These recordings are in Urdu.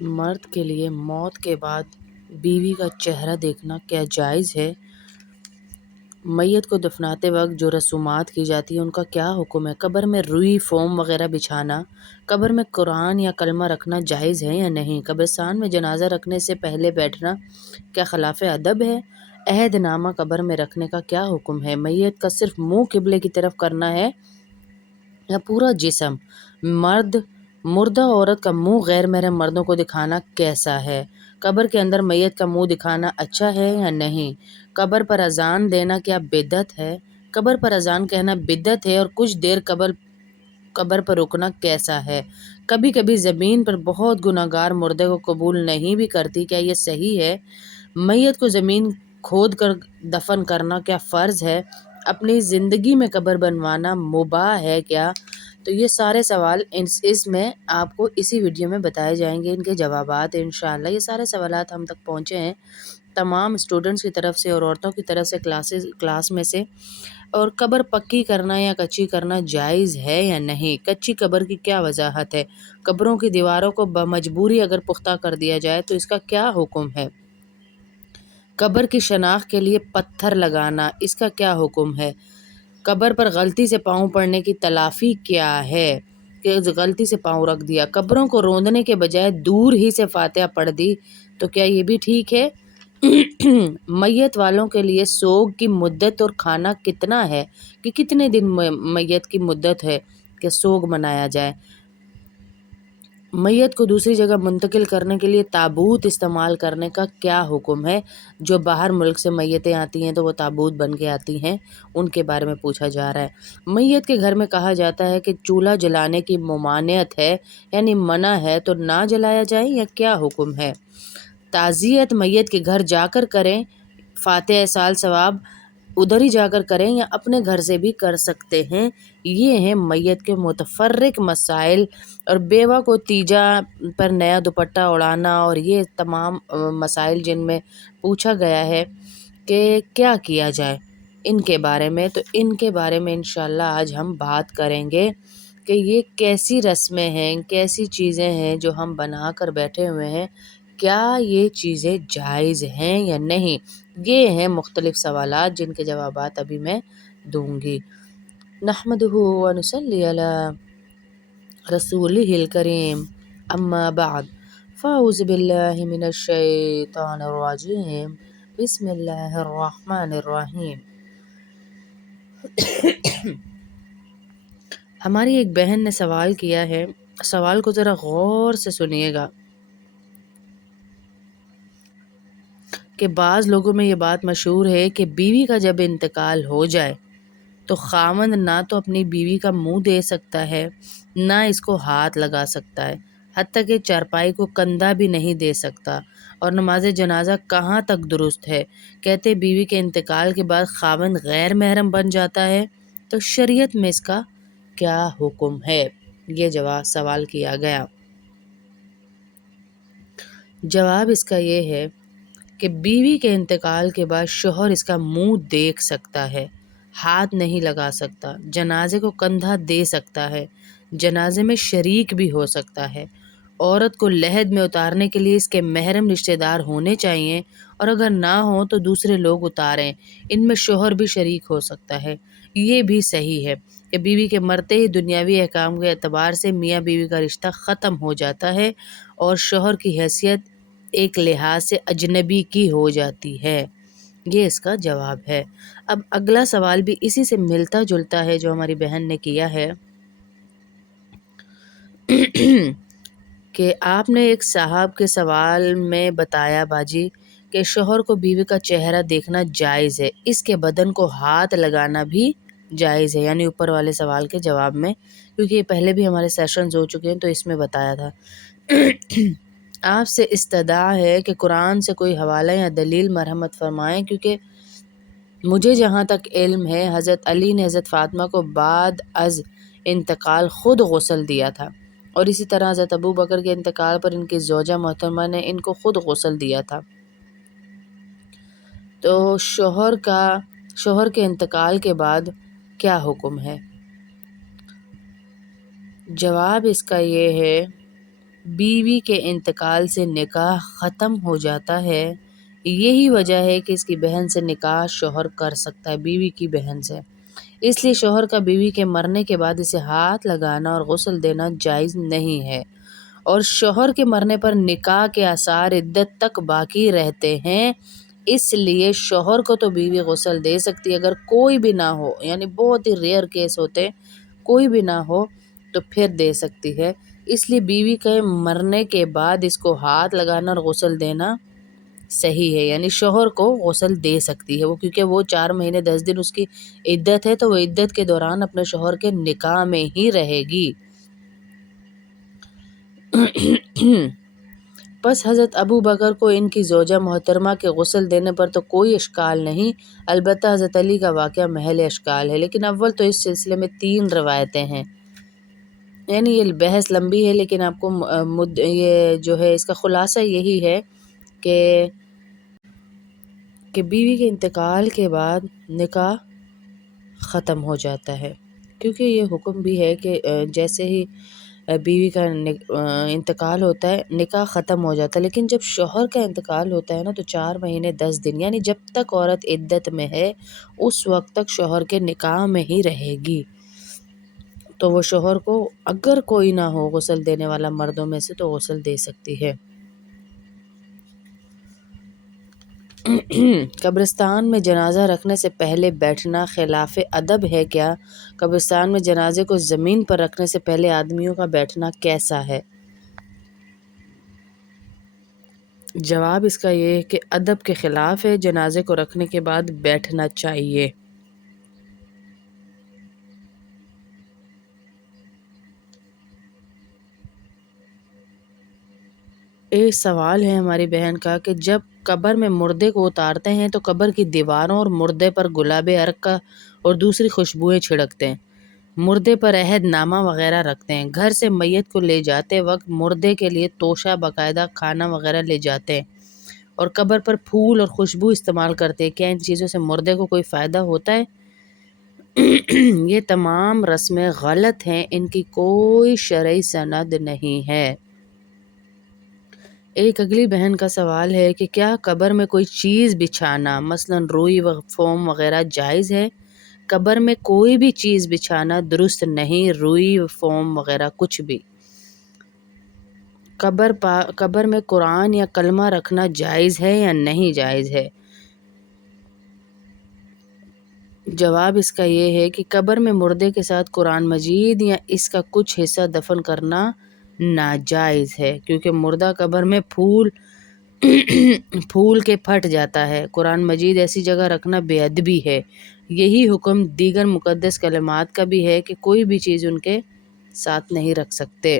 مرد کے لیے موت کے بعد بیوی کا چہرہ دیکھنا کیا جائز ہے؟ میت کو دفناتے وقت جو رسومات کی جاتی ہیں ان کا کیا حکم ہے؟ قبر میں روئی فوم وغیرہ بچھانا، قبر میں قرآن یا کلمہ رکھنا جائز ہے یا نہیں؟ قبرستان میں جنازہ رکھنے سے پہلے بیٹھنا کیا خلاف ادب ہے؟ عہد نامہ قبر میں رکھنے کا کیا حکم ہے؟ میت کا صرف منہ قبلے کی طرف کرنا ہے یا پورا جسم؟ مردہ عورت کا منہ غیر محرم مردوں کو دکھانا کیسا ہے؟ قبر کے اندر میت کا منہ دکھانا اچھا ہے یا نہیں؟ قبر پر اذان دینا کیا بدعت ہے؟ قبر پر اذان کہنا بدعت ہے اور کچھ دیر قبر پر رکنا کیسا ہے؟ کبھی کبھی زمین پر بہت گناہگار مردے کو قبول نہیں بھی کرتی، کیا یہ صحیح ہے؟ میت کو زمین کھود کر دفن کرنا کیا فرض ہے؟ اپنی زندگی میں قبر بنوانا مباح ہے کیا؟ تو یہ سارے سوال اس میں آپ کو اسی ویڈیو میں بتائے جائیں گے، ان کے جوابات انشاءاللہ۔ یہ سارے سوالات ہم تک پہنچے ہیں تمام اسٹوڈنٹس کی طرف سے اور عورتوں کی طرف سے کلاس میں سے۔ اور قبر پکی کرنا یا کچی کرنا جائز ہے یا نہیں؟ کچی قبر کی کیا وضاحت ہے؟ قبروں کی دیواروں کو بمجبوری اگر پختہ کر دیا جائے تو اس کا کیا حکم ہے؟ قبر کی شناخت کے لیے پتھر لگانا، اس کا کیا حکم ہے؟ قبر پر غلطی سے پاؤں پڑنے کی تلافی کیا ہے کہ غلطی سے پاؤں رکھ دیا؟ قبروں کو روندنے کے بجائے دور ہی سے فاتحہ پڑھ دی تو کیا یہ بھی ٹھیک ہے؟ میت والوں کے لیے سوگ کی مدت اور کھانا کتنا ہے کہ کتنے دن میت کی مدت ہے کہ سوگ منایا جائے؟ میت کو دوسری جگہ منتقل کرنے کے لیے تابوت استعمال کرنے کا کیا حکم ہے؟ جو باہر ملک سے میتیں آتی ہیں تو وہ تابوت بن کے آتی ہیں، ان کے بارے میں پوچھا جا رہا ہے۔ میت کے گھر میں کہا جاتا ہے کہ چولہا جلانے کی ممانعت ہے، یعنی منع ہے، تو نہ جلایا جائے یا کیا حکم ہے؟ تعزیت میت کے گھر جا کر کریں، فاتحہ سال ثواب ادھر ہی جا کر کریں یا اپنے گھر سے بھی کر سکتے ہیں؟ یہ ہیں میت کے متفرق مسائل۔ اور بیوہ کو تیجا پر نیا دوپٹہ اڑانا اور یہ تمام مسائل جن میں پوچھا گیا ہے کہ کیا کیا جائے ان کے بارے میں، تو ان کے بارے میں انشاءاللہ آج ہم بات کریں گے کہ یہ کیسی رسمیں ہیں، کیسی چیزیں ہیں جو ہم بنا کر بیٹھے ہوئے ہیں، کیا یہ چیزیں جائز ہیں یا نہیں؟ یہ ہیں مختلف سوالات جن کے جوابات ابھی میں دوں گی۔ نحمدہ و نصلی علی رسولہ الکریم، اما بعد فاعوذ باللہ من الشیطان الرجیم، بسم اللہ الرحمن الرحیم۔ ہماری ایک بہن نے سوال کیا ہے، سوال کو ذرا غور سے سنیے گا کہ بعض لوگوں میں یہ بات مشہور ہے کہ بیوی کا جب انتقال ہو جائے تو خاوند نہ تو اپنی بیوی کا منہ دے سکتا ہے، نہ اس کو ہاتھ لگا سکتا ہے، حتیٰ کہ چارپائی کو کندھا بھی نہیں دے سکتا۔ اور نماز جنازہ کہاں تک درست ہے؟ کہتے بیوی کے انتقال کے بعد خاوند غیر محرم بن جاتا ہے، تو شریعت میں اس کا کیا حکم ہے؟ یہ سوال کیا گیا۔ جواب اس کا یہ ہے کہ بیوی کے انتقال کے بعد شوہر اس کا منہ دیکھ سکتا ہے، ہاتھ نہیں لگا سکتا، جنازے کو کندھا دے سکتا ہے، جنازے میں شریک بھی ہو سکتا ہے۔ عورت کو لحد میں اتارنے کے لیے اس کے محرم رشتہ دار ہونے چاہیے، اور اگر نہ ہوں تو دوسرے لوگ اتاریں، ان میں شوہر بھی شریک ہو سکتا ہے۔ یہ بھی صحیح ہے کہ بیوی کے مرتے ہی دنیاوی احکام کے اعتبار سے میاں بیوی کا رشتہ ختم ہو جاتا ہے اور شوہر کی حیثیت ایک لحاظ سے اجنبی کی ہو جاتی ہے۔ یہ اس کا جواب ہے۔ اب اگلا سوال بھی اسی سے ملتا جلتا ہے جو ہماری بہن نے کیا ہے کہ آپ نے ایک صاحب کے سوال میں بتایا باجی کہ شوہر کو بیوی کا چہرہ دیکھنا جائز ہے، اس کے بدن کو ہاتھ لگانا بھی جائز ہے، یعنی اوپر والے سوال کے جواب میں، کیونکہ یہ پہلے بھی ہمارے سیشنز ہو چکے ہیں تو اس میں بتایا تھا۔ آپ سے استدعا ہے کہ قرآن سے کوئی حوالہ یا دلیل مرحمت فرمائیں، کیونکہ مجھے جہاں تک علم ہے حضرت علی نے حضرت فاطمہ کو بعد از انتقال خود غسل دیا تھا، اور اسی طرح حضرت ابو بکر کے انتقال پر ان کی زوجہ محترمہ نے ان کو خود غسل دیا تھا۔ تو شوہر کے انتقال کے بعد کیا حکم ہے؟ جواب اس کا یہ ہے بیوی کے انتقال سے نکاح ختم ہو جاتا ہے۔ یہی وجہ ہے کہ اس کی بہن سے نکاح شوہر کر سکتا ہے، بیوی کی بہن سے۔ اس لیے شوہر کا بیوی کے مرنے کے بعد اسے ہاتھ لگانا اور غسل دینا جائز نہیں ہے، اور شوہر کے مرنے پر نکاح کے آثار عدت تک باقی رہتے ہیں۔ اس لیے شوہر کو تو بیوی غسل دے سکتی ہے، اگر کوئی بھی نہ ہو، یعنی بہت ہی ریئر کیس ہوتے، کوئی بھی نہ ہو تو پھر دے سکتی ہے۔ اس لیے بیوی کے مرنے کے بعد اس کو ہاتھ لگانا اور غسل دینا صحیح ہے، یعنی شوہر کو غسل دے سکتی ہے وہ، کیونکہ وہ 4 مہینے 10 دن اس کی عدت ہے، تو وہ عدت کے دوران اپنے شوہر کے نکاح میں ہی رہے گی۔ پس حضرت ابو بکر کو ان کی زوجہ محترمہ کے غسل دینے پر تو کوئی اشکال نہیں، البتہ حضرت علی کا واقعہ محل اشکال ہے۔ لیکن اول تو اس سلسلے میں 3 روایتیں ہیں، یعنی یہ بحث لمبی ہے، لیکن آپ کو یہ جو ہے اس کا خلاصہ یہی ہے کہ بیوی کے انتقال کے بعد نکاح ختم ہو جاتا ہے، کیونکہ یہ حکم بھی ہے کہ جیسے ہی بیوی کا انتقال ہوتا ہے نکاح ختم ہو جاتا ہے۔ لیکن جب شوہر کا انتقال ہوتا ہے نا تو 4 مہینے 10 دن، یعنی جب تک عورت عدت میں ہے اس وقت تک شوہر کے نکاح میں ہی رہے گی، تو وہ شوہر کو اگر کوئی نہ ہو غسل دینے والا مردوں میں سے تو غسل دے سکتی ہے۔ قبرستان میں جنازہ رکھنے سے پہلے بیٹھنا خلاف ادب ہے کیا؟ قبرستان میں جنازے کو زمین پر رکھنے سے پہلے آدمیوں کا بیٹھنا کیسا ہے؟ جواب اس کا یہ ہے کہ ادب کے خلاف ہے، جنازے کو رکھنے کے بعد بیٹھنا چاہیے۔ ایک سوال ہے ہماری بہن کا کہ جب قبر میں مردے کو اتارتے ہیں تو قبر کی دیواروں اور مردے پر گلاب عرق کا اور دوسری خوشبوئیں چھڑکتے ہیں، مردے پر عہد نامہ وغیرہ رکھتے ہیں، گھر سے میت کو لے جاتے وقت مردے کے لیے توشہ، باقاعدہ کھانا وغیرہ لے جاتے ہیں، اور قبر پر پھول اور خوشبو استعمال کرتے ہیں، کیا ان چیزوں سے مردے کو کوئی فائدہ ہوتا ہے؟ یہ تمام رسمیں غلط ہیں، ان کی کوئی شرعی سند نہیں ہے۔ ایک اگلی بہن کا سوال ہے کہ کیا قبر میں کوئی چیز بچھانا، مثلاً روئی و فوم وغیرہ جائز ہے؟ قبر میں کوئی بھی چیز بچھانا درست نہیں، روئی و فوم وغیرہ کچھ بھی۔ قبر میں قرآن یا کلمہ رکھنا جائز ہے یا نہیں جائز ہے؟ جواب اس کا یہ ہے کہ قبر میں مردے کے ساتھ قرآن مجید یا اس کا کچھ حصہ دفن کرنا ناجائز ہے، کیونکہ مردہ قبر میں پھول کے پھٹ جاتا ہے، قرآن مجید ایسی جگہ رکھنا بے ادبی ہے۔ یہی حکم دیگر مقدس کلمات کا بھی ہے کہ کوئی بھی چیز ان کے ساتھ نہیں رکھ سکتے۔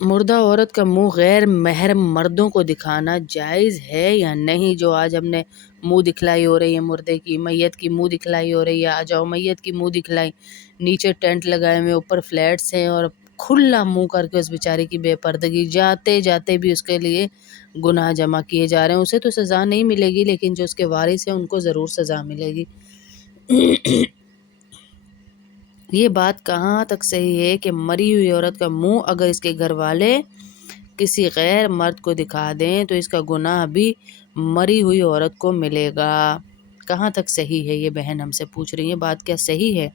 مردہ عورت کا منہ غیر محرم مردوں کو دکھانا جائز ہے یا نہیں؟ جو آج ہم نے منہ دکھلائی ہو رہی ہے مردے کی، میت کی منہ دکھلائی ہو رہی ہے، آ جاؤ میت کی منہ دکھلائی، نیچے ٹینٹ لگائے ہوئے، اوپر فلیٹس ہیں، اور کھلا منہ کر کے اس بیچاری کی بے پردگی، جاتے جاتے بھی اس کے لیے گناہ جمع کیے جا رہے ہیں۔ اسے تو سزا نہیں ملے گی، لیکن جو اس کے وارث ہیں ان کو ضرور سزا ملے گی۔ یہ بات کہاں تک صحیح ہے کہ مری ہوئی عورت کا منہ اگر اس کے گھر والے کسی غیر مرد کو دکھا دیں تو اس کا گناہ بھی مری ہوئی عورت کو ملے گا؟ کہاں تک صحیح ہے؟ یہ بہن ہم سے پوچھ رہی ہے، بات کیا صحیح ہے؟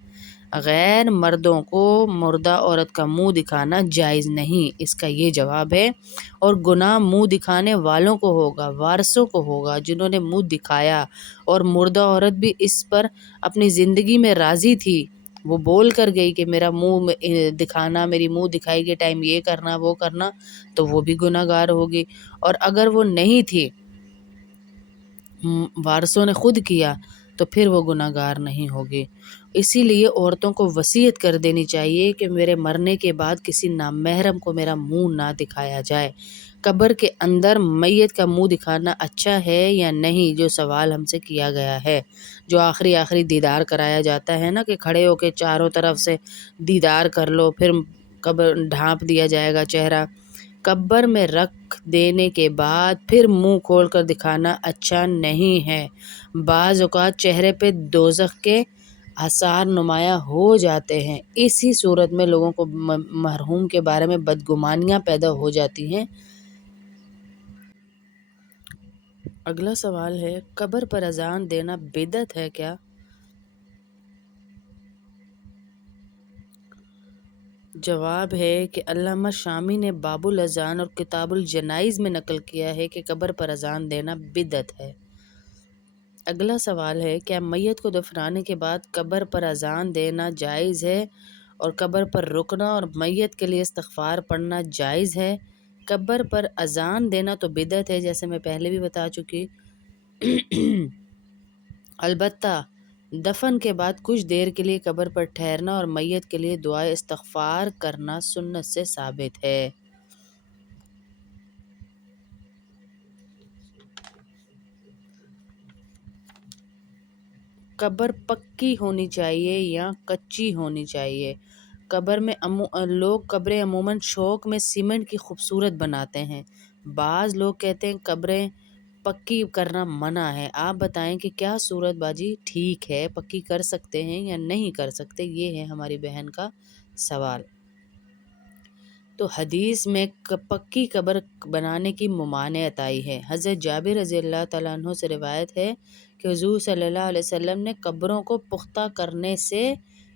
غیر مردوں کو مردہ عورت کا منہ دکھانا جائز نہیں، اس کا یہ جواب ہے، اور گناہ منہ دکھانے والوں کو ہوگا، وارثوں کو ہوگا جنہوں نے منہ دکھایا، اور مردہ عورت بھی اس پر اپنی زندگی میں راضی تھی، وہ بول کر گئی کہ میرا منہ دکھانا، میری منہ دکھائی کے ٹائم یہ کرنا وہ کرنا، تو وہ بھی گناہ گار ہوگی، اور اگر وہ نہیں تھی، وارثوں نے خود کیا، تو پھر وہ گناہ گار نہیں ہوگی۔ اسی لیے عورتوں کو وصیت کر دینی چاہیے کہ میرے مرنے کے بعد کسی نامحرم کو میرا منہ نہ دکھایا جائے۔ قبر کے اندر میت کا منہ دکھانا اچھا ہے یا نہیں، جو سوال ہم سے کیا گیا ہے، جو آخری دیدار کرایا جاتا ہے نا، کہ کھڑے ہو کے چاروں طرف سے دیدار کر لو، پھر قبر ڈھانپ دیا جائے گا چہرہ۔ قبر میں رکھ دینے کے بعد پھر منہ کھول کر دکھانا اچھا نہیں ہے۔ بعض اوقات چہرے پہ دوزخ کے آثار نمایاں ہو جاتے ہیں۔ اسی صورت میں لوگوں کو مرحوم کے بارے میں بدگمانیاں پیدا ہو جاتی ہیں۔ اگلا سوال ہے، قبر پر اذان دینا بدعت ہے کیا؟ جواب ہے کہ علامہ شامی نے باب الاذان اور کتاب الجنائز میں نقل کیا ہے کہ قبر پر اذان دینا بدعت ہے۔ اگلا سوال ہے، کیا میت کو دفنانے کے بعد قبر پر اذان دینا جائز ہے اور قبر پر رکنا اور میت کے لیے استغفار پڑھنا جائز ہے؟ قبر پر اذان دینا تو بدعت ہے، جیسے میں پہلے بھی بتا چکی۔ البتہ دفن کے بعد کچھ دیر کے لیے قبر پر ٹھہرنا اور میت کے لیے دعائے استغفار کرنا سنت سے ثابت ہے۔ قبر پکی ہونی چاہیے یا کچی ہونی چاہیے؟ لوگ قبریں عموماً شوق میں سیمنٹ کی خوبصورت بناتے ہیں۔ بعض لوگ کہتے ہیں قبریں پکی کرنا منع ہے۔ آپ بتائیں کہ کیا صورت باجی ٹھیک ہے، پکی کر سکتے ہیں یا نہیں کر سکتے؟ یہ ہے ہماری بہن کا سوال۔ تو حدیث میں پکی قبر بنانے کی ممانعت آئی ہے۔ حضرت جابر رضی اللہ تعالیٰ عنہ سے روایت ہے کہ حضور صلی اللہ علیہ وسلم نے قبروں کو پختہ کرنے سے،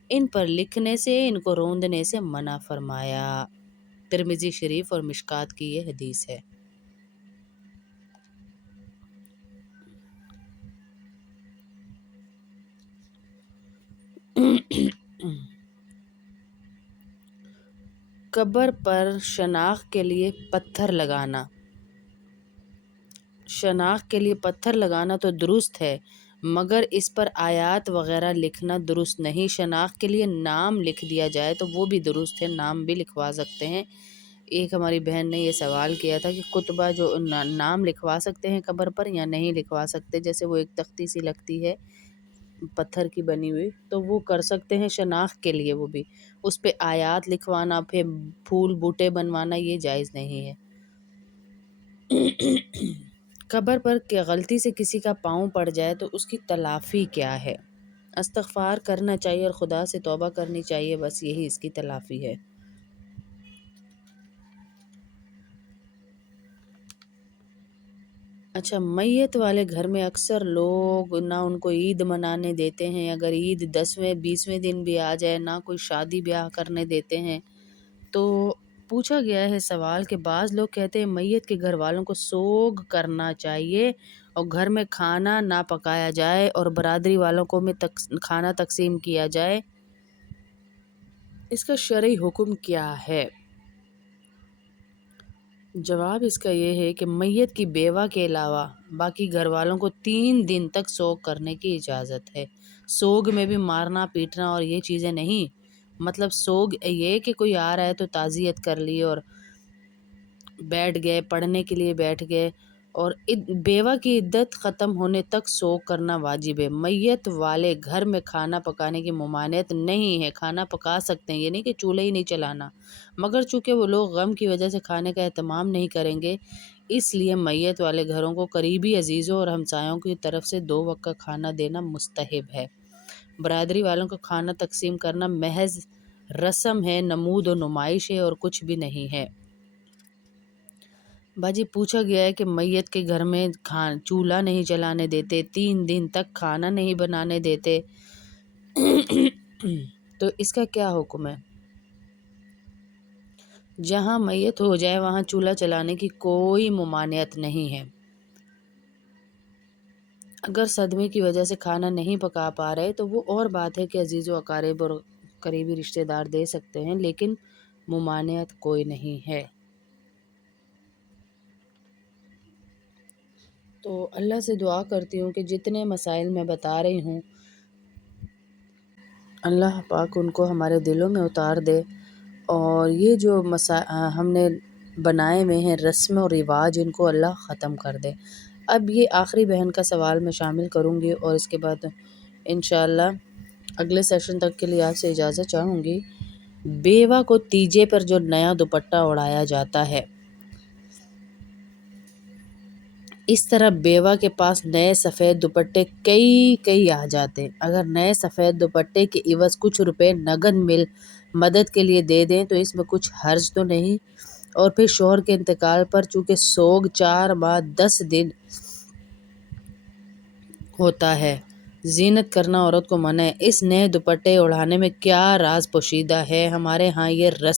ان پر لکھنے سے، ان کو روندنے سے منع فرمایا۔ ترمذی شریف اور مشکات کی یہ حدیث ہے۔ قبر پر شناخت کے لیے پتھر لگانا۔ شناخت کے لیے پتھر لگانا تو درست ہے، مگر اس پر آیات وغیرہ لکھنا درست نہیں۔ شناخت کے لیے نام لکھ دیا جائے تو وہ بھی درست ہے، نام بھی لکھوا سکتے ہیں۔ ایک ہماری بہن نے یہ سوال کیا تھا کہ کتبہ جو نام لکھوا سکتے ہیں قبر پر یا نہیں لکھوا سکتے، جیسے وہ ایک تختی سی لگتی ہے پتھر کی بنی ہوئی، تو وہ کر سکتے ہیں شناخت کے لیے، وہ بھی اس پہ آیات لکھوانا، پھر پھول بوٹے بنوانا یہ جائز نہیں ہے۔ قبر پر کہ غلطی سے کسی کا پاؤں پڑ جائے تو اس کی تلافی کیا ہے؟ استغفار کرنا چاہیے اور خدا سے توبہ کرنی چاہیے، بس یہی اس کی تلافی ہے۔ اچھا، میت والے گھر میں اکثر لوگ نہ ان کو عید منانے دیتے ہیں، اگر عید 10ویں 20ویں دن بھی آ جائے، نہ کوئی شادی بیاہ کرنے دیتے ہیں۔ تو پوچھا گیا ہے سوال کہ بعض لوگ کہتے ہیں میت کے گھر والوں کو سوگ کرنا چاہیے اور گھر میں کھانا نہ پکایا جائے اور برادری والوں کو میں کھانا تقسیم کیا جائے، اس کا شرعی حکم کیا ہے؟ جواب اس کا یہ ہے کہ میت کی بیوہ کے علاوہ باقی گھر والوں کو 3 دن تک سوگ کرنے کی اجازت ہے۔ سوگ میں بھی مارنا پیٹنا اور یہ چیزیں نہیں، مطلب سوگ یہ کہ کوئی آ رہا ہے تو تعزیت کر لی اور بیٹھ گئے، پڑھنے کے لیے بیٹھ گئے، اور بیوہ کی عدت ختم ہونے تک سوگ کرنا واجب ہے۔ میت والے گھر میں کھانا پکانے کی ممانعت نہیں ہے، کھانا پکا سکتے ہیں، یہ نہیں کہ چولہا ہی نہیں چلانا، مگر چونکہ وہ لوگ غم کی وجہ سے کھانے کا اہتمام نہیں کریں گے، اس لیے میت والے گھروں کو قریبی عزیزوں اور ہمسایوں کی طرف سے 2 وقت کا کھانا دینا مستحب ہے۔ برادری والوں کو کھانا تقسیم کرنا محض رسم ہے، نمود و نمائش ہے اور کچھ بھی نہیں ہے۔ باجی پوچھا گیا ہے کہ میت کے گھر میں چولہا نہیں چلانے دیتے، 3 دن تک کھانا نہیں بنانے دیتے، تو اس کا کیا حکم ہے؟ جہاں میت ہو جائے وہاں چولہا چلانے کی کوئی ممانعت نہیں ہے۔ اگر صدمے کی وجہ سے کھانا نہیں پکا پا رہے تو وہ اور بات ہے کہ عزیز و اقارب اور قریبی رشتہ دار دے سکتے ہیں، لیکن ممانعت کوئی نہیں ہے۔ تو اللہ سے دعا کرتی ہوں کہ جتنے مسائل میں بتا رہی ہوں اللہ پاک ان کو ہمارے دلوں میں اتار دے، اور یہ جو ہم نے بنائے ہوئے ہیں رسم و رواج، ان کو اللہ ختم کر دے۔ اب یہ آخری بہن کا سوال میں شامل کروں گی اور اس کے بعد انشاءاللہ اگلے سیشن تک کے لیے آپ سے اجازت چاہوں گی۔ بیوہ کو تیجے پر جو نیا دوپٹہ اڑایا جاتا ہے، اس طرح بیوہ کے پاس نئے سفید دوپٹے کئی آ جاتے۔ اگر نئے سفید دوپٹے کے عوض کچھ روپے نقد مدد کے لیے دے دیں تو اس میں کچھ حرج تو نہیں؟ اور پھر شوہر کے انتقال پر چونکہ سوگ 4 ماہ 10 دن ہوتا ہے، زینت کرنا عورت کو منع ہے۔ اس نئے دوپٹے اوڑھانے میں کیا راز پوشیدہ ہے؟ ہمارے ہاں یہ رسم